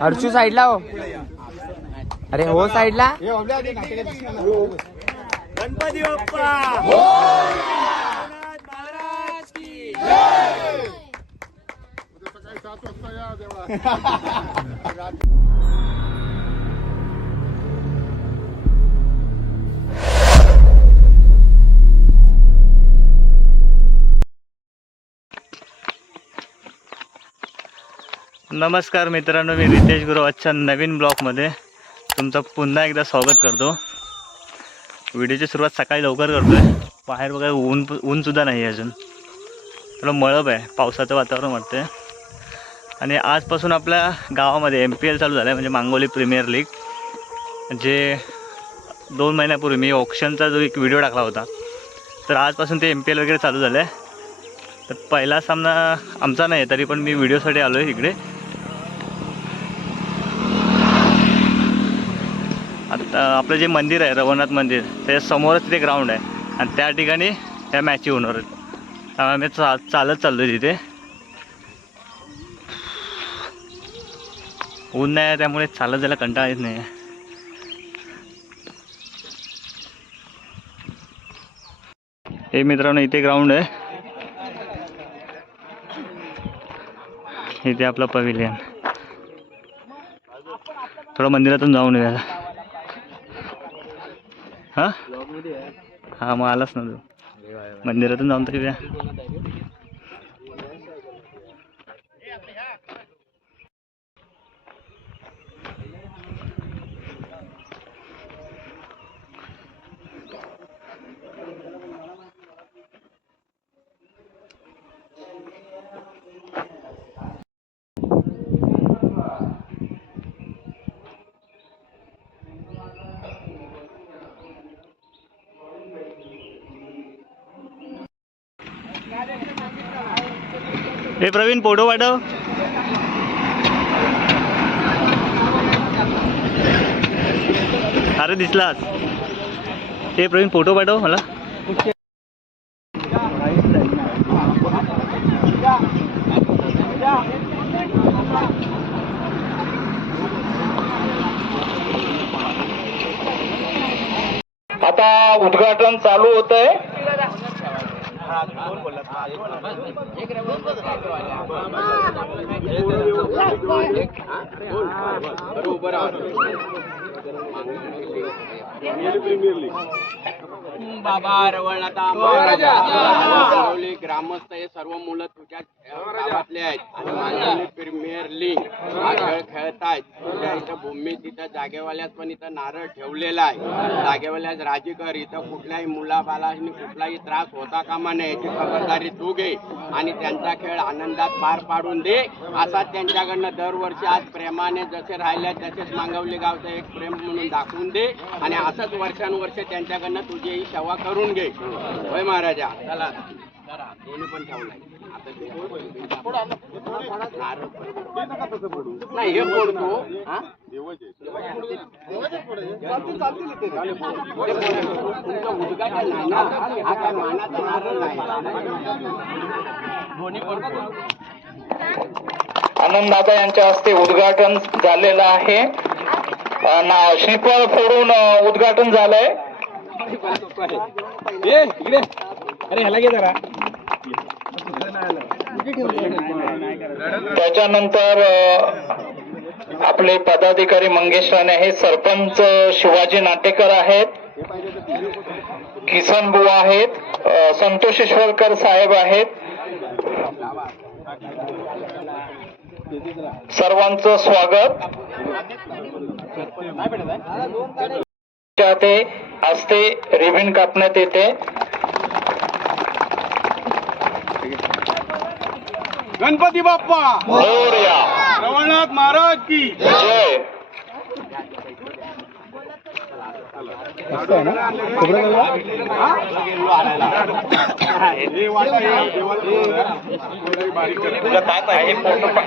हर्षू साईडला हो. अरे हो साईडला. गणपती बाप्पा. नमस्कार मित्रांनो मी रितेश गुरु आजच्या नवीन ब्लॉगमध्ये तुमचं पुन्हा एकदा स्वागत करतो. व्हिडिओची सुरुवात सकाळी लवकर करतोय. बाहेर वगैरे ऊन ऊनसुद्धा नाही आहे अजून. थोडं मळब आहे पावसाचं वातावरण वाटतंय. आणि आजपासून आपल्या गावामध्ये एम पी एल चालू झालं आहे म्हणजे मांगोली प्रीमियर लीग जे दोन महिन्यापूर्वी मी ऑप्शनचा जो एक व्हिडिओ टाकला होता तर आजपासून ते एम पी एल वगैरे चालू झालं आहे तर पहिला सामना आमचा नाही आहे तरी पण मी व्हिडिओसाठी आलो आहे इकडे. आपलं जे मंदिर आहे रघुनाथ मंदिर त्याच्या समोरच ते ग्राउंड आहे. आणि त्या ठिकाणी ह्या मॅची होणार आहेत. त्यामुळे आम्ही चा चालत चाललो आहे तिथे. ऊन नाही आहे त्यामुळे चालत जायला कंटाळा येत नाही. हे मित्रांनो इथे ग्राउंड आहे. इथे आपलं पवेलियन थोडं मंदिरातून जाऊन येऊया हा हा मग आलाच ना तू. मंदिरातून जाऊन तर हे प्रवीण फोटो पाठव अरे दिसलास. हे प्रवीण फोटो पाठव मला. आता उद्घाटन चालू होत आहे प्रीमियर लीग बाबा रवळनाथा मांगवली ग्रामस्थ हे सर्व मुलं तुझ्या गावातले आहेत. आणि मांगवली प्रीमियर लीग हा खेळ खेळतायत. तुझ्या इथं भूमी तिथं जागेवाल्यात पण इथं नारळ ठेवलेला आहे. जागेवाल्यात राजी कर. इथं कुठल्याही मुलाबालांनी कुठलाही त्रास होता कामा नये. याची खबरदारी तू घे आणि त्यांचा खेळ आनंदात पार पाडून दे. असा त्यांच्याकडनं दरवर्षी आज प्रेमाने जसे राहिले तसेच मांगवली गावचं एक प्रेम म्हणून दाखवून दे. आणि असंच वर्षानुवर्ष त्यांच्याकडनं तुझी ही सेवा करून घे. होय महाराजा. चला. दोन्ही पण ठेवलाय आता नाही हे बोलतो हा? तुमचं हा काय मानाचा नारळ नाही. दोन्ही पण आनंददादा यांच्या हस्ते उद्घाटन झालेलं आहे. ना श्रीफळ फोडून उद्घाटन झालंय. त्याच्यानंतर आपले पदाधिकारी मंगेश राणे हे सरपंच शिवाजी नाटेकर आहेत. किसन बुवा आहेत. संतोष ईश्वरकर साहेब आहेत. सर्वांचं स्वागत. ते हस्ते रिबिन कापण्यात येते. गणपती बाप्पा! मोरया. रवळनाथ महाराज की! जय. काय पाहिजे फोटो पा-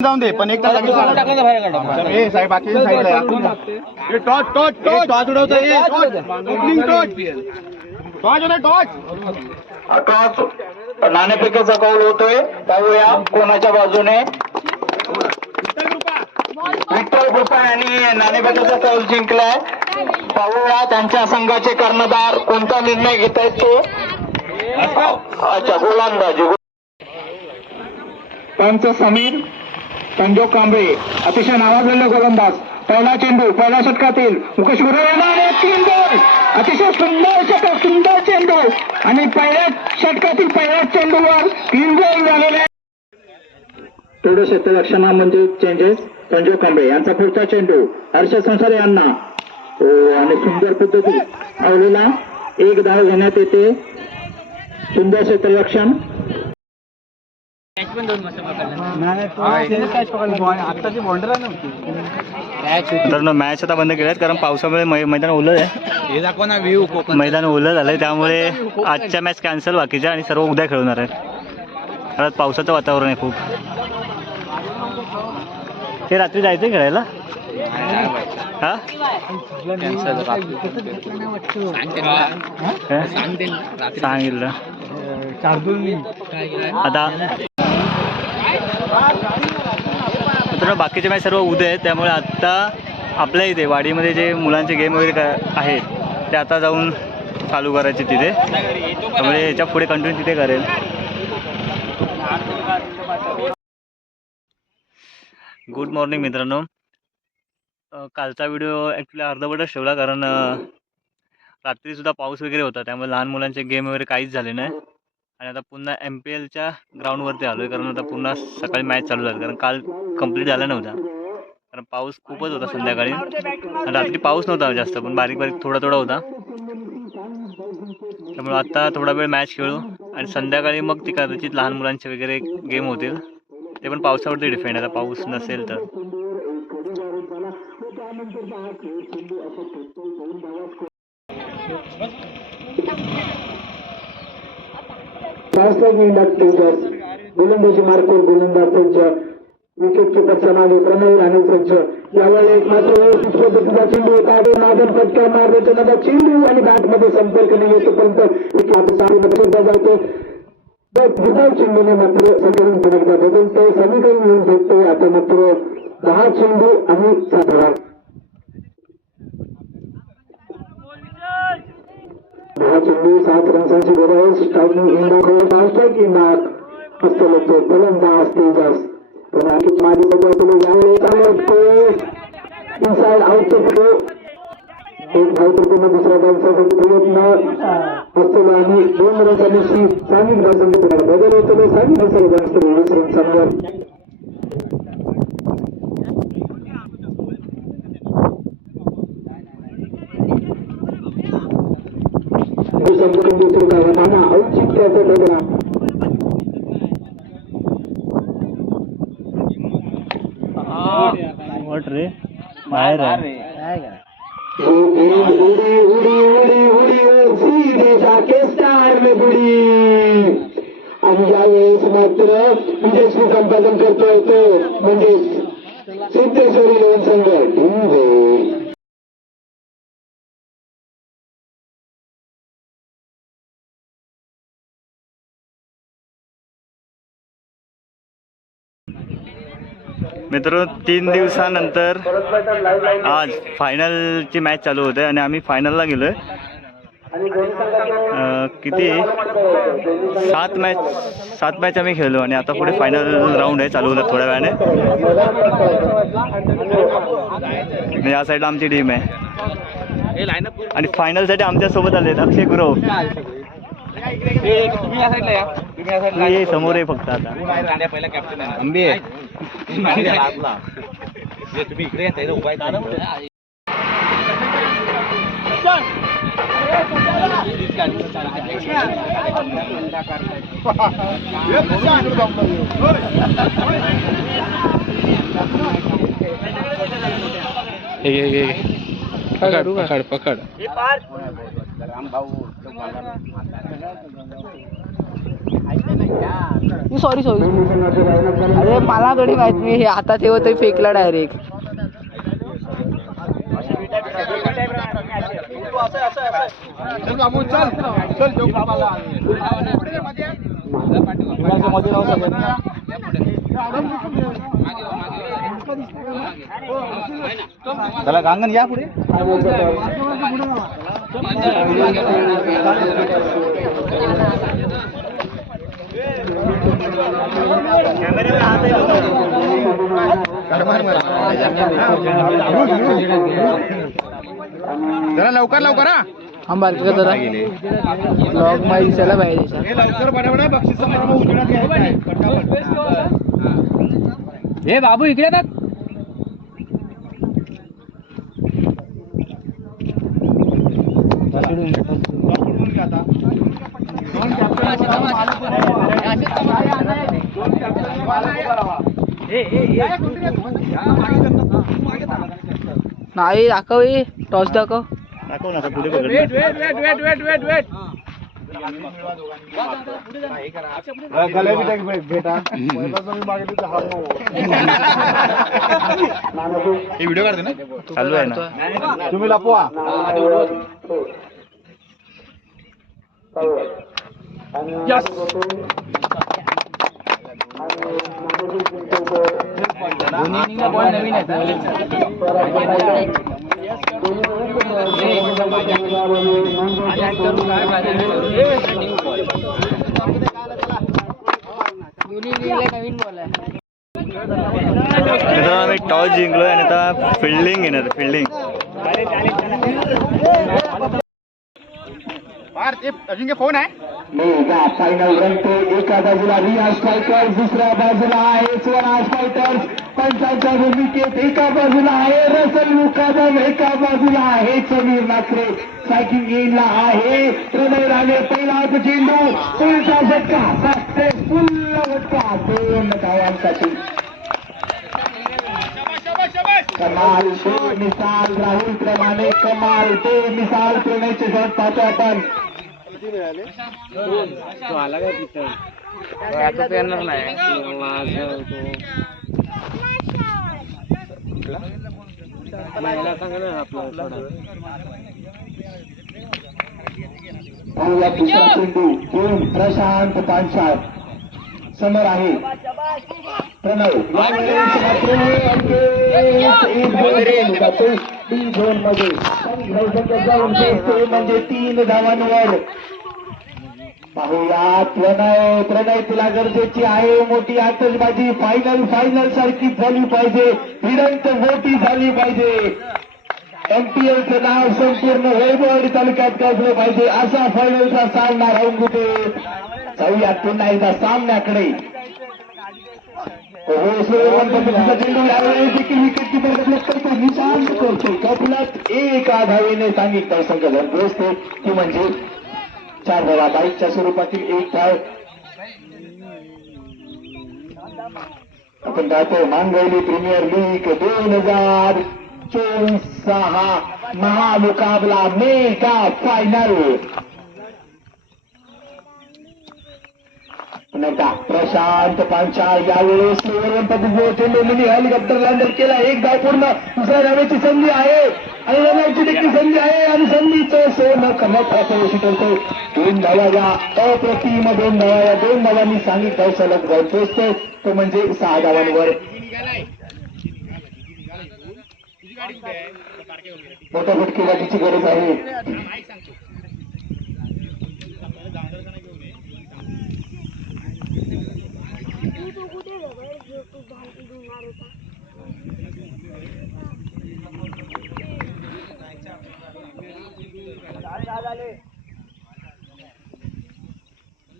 जाऊन दे पण एक टॉच टॉच टॉच. टॉच. उडवतोय ओपनिंग टॉच टॉच ना टॉच. नाणेफेकीचा कौल होतोय. पाहूया कोणाच्या बाजूने. विठ्ठल कृपा यांनी नाणेफेकीचा कौल जिंकलाय. पाहूया त्यांच्या संघाचे कर्णधार कोणता निर्णय घेत आहेत तो? अच्छा गोलंदाजी पंच समीर संजोग कांबळे अतिशय नावाजलेले गोलंदाज पहिला चेंडू पहिल्या षटकातील मुकेश गुरु येणार अतिशय सुंदर षटक सुंदर चेंडू. आणि पहिल्या षटकातील पहिल्या चेंडूवर तीन गोल झालेले थोडं क्षेत्ररक्षणा म्हणजे चेंजेस संजोग कांबळे यांचा पुढचा चेंडू हर्ष संसारे यांना. ओ, आणि सुंदर पद्धती आवलेला एक धाव घेण्यात येते. सुंदर क्षेत्ररक्षण बॉन्डर मित्रांनो मॅच आता बंद केल्यात कारण पावसामुळे मै- मैदान ओलं आहे. हे दाखवा ना व्ह्यू कोकण. मैदान ओलं झालंय त्यामुळे आजच्या मॅच कॅन्सल बाकीच्या आणि सर्व उद्या खेळणार आहेत. परत पावसाचं वातावरण आहे खूप. ते रात्री जायचं खेळायला? हा? काय? सांगितलं आता मित्रांनो बाकीचे मॅच सर्व उद्या आहेत. त्यामुळे आत्ता आपल्या इथे वाडीमध्ये जे मुलांचे गेम वगैरे का- आहेत ते आता जाऊन चालू करायचे तिथे. त्यामुळे याच्यापुढे कंटिन्यू तिथे करेल. गुड मॉर्निंग मित्रांनो. कालचा व्हिडिओ ॲक्च्युली अर्धवटच ठेवला कारण रात्रीसुद्धा पाऊस वगैरे होता. त्यामुळे लहान मुलांचे गेम वगैरे काहीच झाले नाही. आणि आता पुन्हा एम पी एलच्या ग्राउंडवरती आलो आहे कारण आता पुन्हा सकाळी मॅच चालू झाली कारण काल कंप्लीट झाला नव्हता. कारण पाऊस खूपच होता संध्याकाळी. आणि रात्री पाऊस नव्हता जास्त पण बारीक बारीक थोडा थोडा होता. त्यामुळे आत्ता थोडा वेळ मॅच खेळू. आणि संध्याकाळी मग ती कदाचित लहान मुलांचे वगैरे गेम होतील. ते पण पावसावरती डिपेंड आता पाऊस नसेल तर. गोलंदाजी मार्कोर गोलंदाज सज्ज विकेट किपरच्या मागे प्रणय राणे संच यावेळी एक मात्र पद्धतीचा चेंडू काढून दोन फटका मारण्याच्या नंतर चेंडू आणि बॅटमध्ये संपर्क नाही येतोपर्यंत एक हात सामना सुद्धा जातो. दुधाव चेंडूने मात्र समीकरण बदलतो समीकरण घेऊन भेटतो आता मात्र दहा चेंडू आणि सात हा चेंडू सात रन्सांची गरज स्टार्टिंग इंडा मास्टर की नाक असतो तो फलंदाज तेजस. पण आणखी माझी सगळं तुम्ही यावेळी चालू इनसाइड आउट तो एक धाव तर दुसऱ्या डान्ससाठी प्रयत्न. असतो आणि दोन रन्सांनी सांगितलं डान्सांनी बदल होतो. सांगितलं सर्व डान्स वीस रन्सांवर हे संपूर्ण दुसरं काय नाना औचित्याचा मित्र तीन दिवसानंतर आज फायनलची मॅच चालू होते आणि आम्ही फायनलला गेलो आहे किती? सात मॅच सात मॅच आम्ही खेळलो आणि आता पुढे फायनल राऊंड आहे चालू होतं थोड्या वेळाने. या साईडला आमची टीम आहे. आणि फायनलसाठी आमच्यासोबत आले आहेत अक्षय गुरव. तुम्ही या साईडला या. तुम्ही या तू ये. समोर आहे फक्त आता. साईडला पहिला कॅप्टन आहे आंबे पकड पकड पकड सॉरी सॉरी अरे मला थोडी माहीत मी हे आता ठेवत फेकला डायरेक्ट चला गांगण या पुढे. जरा लवकर लवकर हा. हा बारका जरा. ब्लॉगमध्ये दिसायला पाहिजे. हे बाबू इकडे आता. दोन कॅप्टन नाही दाखव ए टॉस दाखव. दाखव ना पुढे. हे व्हिडिओ काढते ना? चालू आहे ना. तुम्ही लपवा नवीन नवीन बॉल आहे मित्रांनो आम्ही टॉस जिंकलो आणि आता फिल्डिंग घेणार फिल्डिंग अजिंक्य फोन आहे. मेगा फायनल रंगतो एका बाजूला रियाज फायटर्स दुसऱ्या बाजूला आहे. स्वराज फायटर्स पंचांच्या भूमिकेत एका बाजूला आहे. रसल मुकादम एका बाजूला आहे. समीर नाकरे सायकिंग गेमला आहे. हृदय राणे पहिला चेंडू पुढचा झटका. सक्सेसफुल झटका. दोन धावांसाठी. कमाल तो मिसाल राहुल प्रमाणे कमाल. ते मिसाल प्रणयचे झट पाहतो आपण आता तो येणार नाही. पाहूया दुसरा चेंडू दोन प्रशांत पांचाळ समोर आहे. प्रणव. तीन झोनमध्ये जाऊन पोहोचते म्हणजे तीन धावांवर. पाहूया प्रणय प्रणय तुला गरजेची आहे. मोठी आतषबाजी फायनल फायनल सारखी झाली पाहिजे. भिडंत मोठी झाली पाहिजे. एमपीएलचं नाव संपूर्ण वैभववाडी तालुक्यात गाजलं पाहिजे. असा फायनलचा सामना राहून कुठे जाऊया पुन्हा एकदा सामन्याकडे. चेंडू यावेळेस देखील विकेट किपर करतो निशांत करतो कपलात एका धावेने सांगितलं. संघ धनग्रस्त ती म्हणजे चार धावा बाईकच्या स्वरूपातील एक धाव आपण पाहतो मांगवली प्रीमियर लीग दोन हजार चोवीस सहा महामुकाबला मेगा फायनल. नका. प्रशांत पांचा यावेळेस वरून पद्धतीने चेंडू हेलिकॉप्टर लँडर केला. एक गाव पूर्ण दुसऱ्या धावेची संधी आहे. आणि रनाची देखील संधी आहे. आणि संधीचं सोनं कमत अपयशी ठरतो दोन धावा या अप्रतिम दोन धावा या दोन धावांनी सांगितलं सलग जाऊन पोचतोय. तो म्हणजे सहा धावांवर. मोठ्या फटकेबाजीची गरज आहे.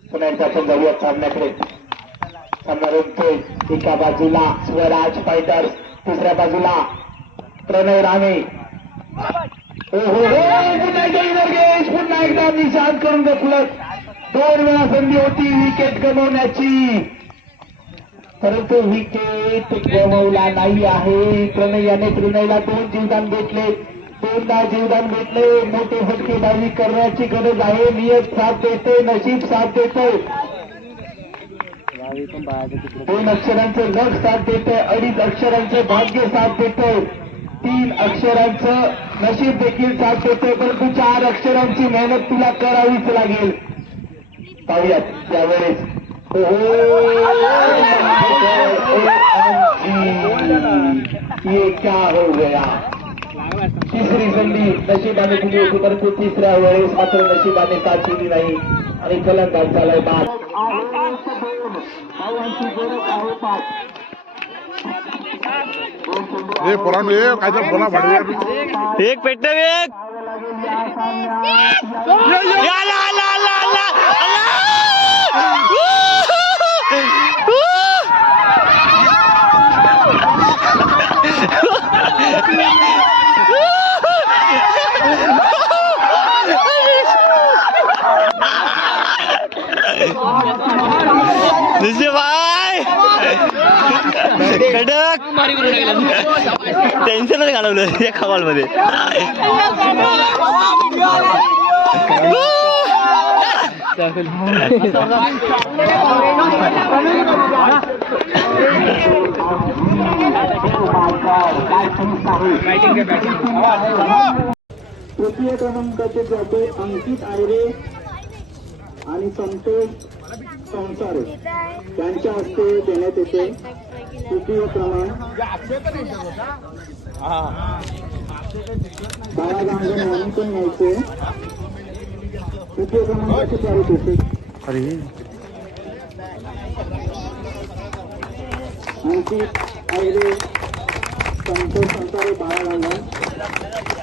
पुन्हा एकदा आपण जाऊया सामन्याकडे सामना रंगतोय एका बाजूला स्वराज फायटर्स तिसऱ्या बाजूला प्रणय राणे. हो हो, हो पुन्हा एकदा योगेश पुन्हा एकदा निशांत करून घेतलं दोन वेळा संधी होती विकेट गमवण्याची. परंतु विकेट गमवला नाही आहे. प्रणयाने त्रिनयला प्रणयला दोन जीवदान घेतले दोनदा जीवदान घेतले मोठे फटकेबाजी करण्याची गरज आहे. नियत साथ देते नशीब साथ देतो दोन अक्षरांचं लग साथ देते अडीच अक्षरांचं भाग्य साथ देते तीन अक्षरांचं नशीब देखील साथ देते परंतु चार अक्षरांची मेहनत तुला करावीच लागेल. पाहूयात त्यावेळेस ये क्या हो गया? तिसरी संधी नशिबाने दिली होती परंतु तिसऱ्या वेळेस मात्र नशिबाने साथ दिली नाही? आणि फलंदाज झालाय बाद ए पोरांनो ए काय तर बोला भाडे. एक पेट एक. या, ला, ला, ला, ला, टेन्शनच घालवलं या खवाल मध्ये तृतीय क्रमांकाचे जाते अंकित आयरे आणि संतोष संसारे. त्यांच्या हस्ते देण्यात येते. तृतीय क्रमांक बाळा गांधी यांनी पण न्यायचे तृतीय क्रमांकाचे चालू होते अंकित आयरे संतोष संतारे बाळा गांधी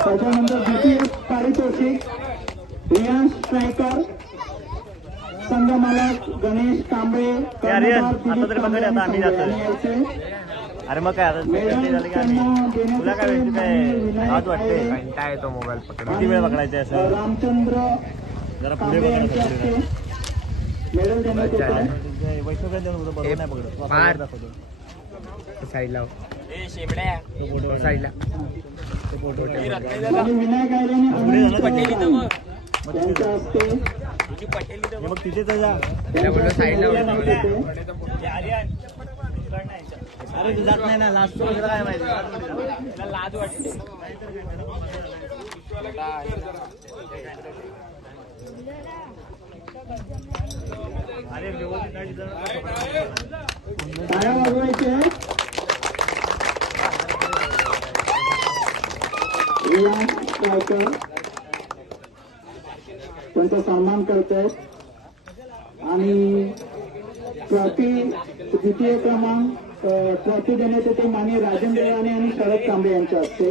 त्याच्यानंतर द्वितीय पारितोषिक रियान स्ट्रायकर संघ मालक गणेश कांबळे रियान, कर्णधार आता तरी पकड आता, आम्ही यायचे. अरे मग काय आता ते झालं की आम्ही? तुला काय वाटतं काय आज वाटते काय तो मोबाईल पकड किती वेळ पकडायचं असं? रामचंद्र जरा पुढे पकडायचं पकडत दाखवतो. साईडला साईडला आणि हस्ते मग जा. अरे जात नाही ना लास्ट काय माहिती लाज वाटते अरे व्यवस्थित त्यांचा सन्मान करतायत आणि ट्रॉफी द्वितीय क्रमांक ट्रॉफी देण्यात येते माननीय राजेंद्र राणे आणि शरद कांबळे यांच्या हस्ते.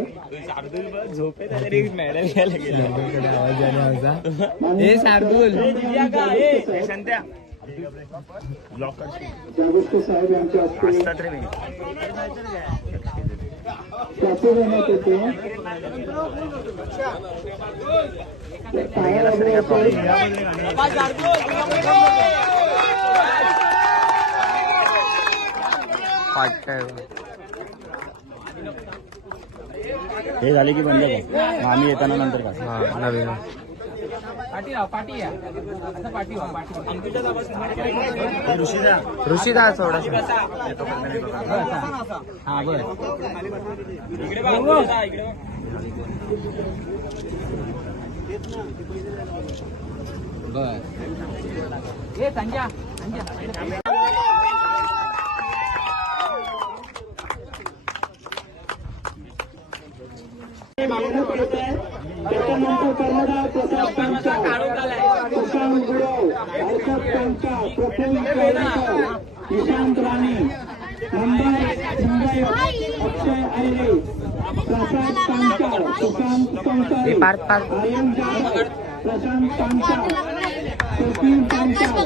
जागृष्टे साहेब यांच्या हस्ते. ट्रॉफी देण्यात येते. हे झाले की बंद मग आम्ही येताना नंतर का? नवीन. ऋषीदा ऋषीदा थोडासा. मेहनत बर. आहेत त्याच्यानंतर कर्मधार प्रसाद पांचाळ सुशांत गुरव प्रफुल्ल राणे मुंबई मुंबई अक्षय आयरे प्रसाद पांचाळ सुशांत संसारी पार्थ जाधव प्रशांत पांचाळ सचिन पांचाळ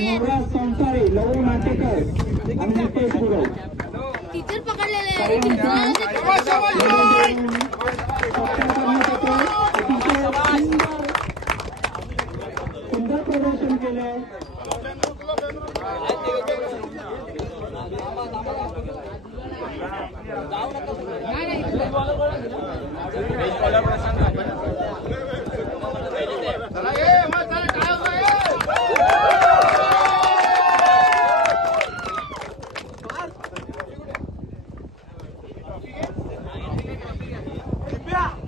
युवराज संसारी लवू नाटेकर आणि नितेश गुरव टीचर पकडलेले सुंदर प्रदर्शन केले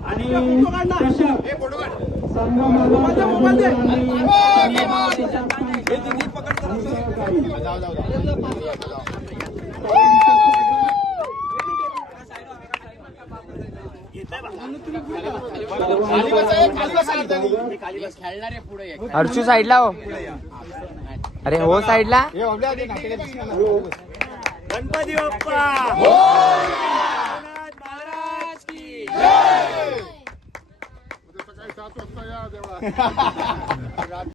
आणि चषक संगमाला जाधव आणि संगमाला चषक आणि सहकारी. खेळणारे पुढे ये. हर्षू साईडला हो. अरे हो साईडला. गणपती बाप्पा!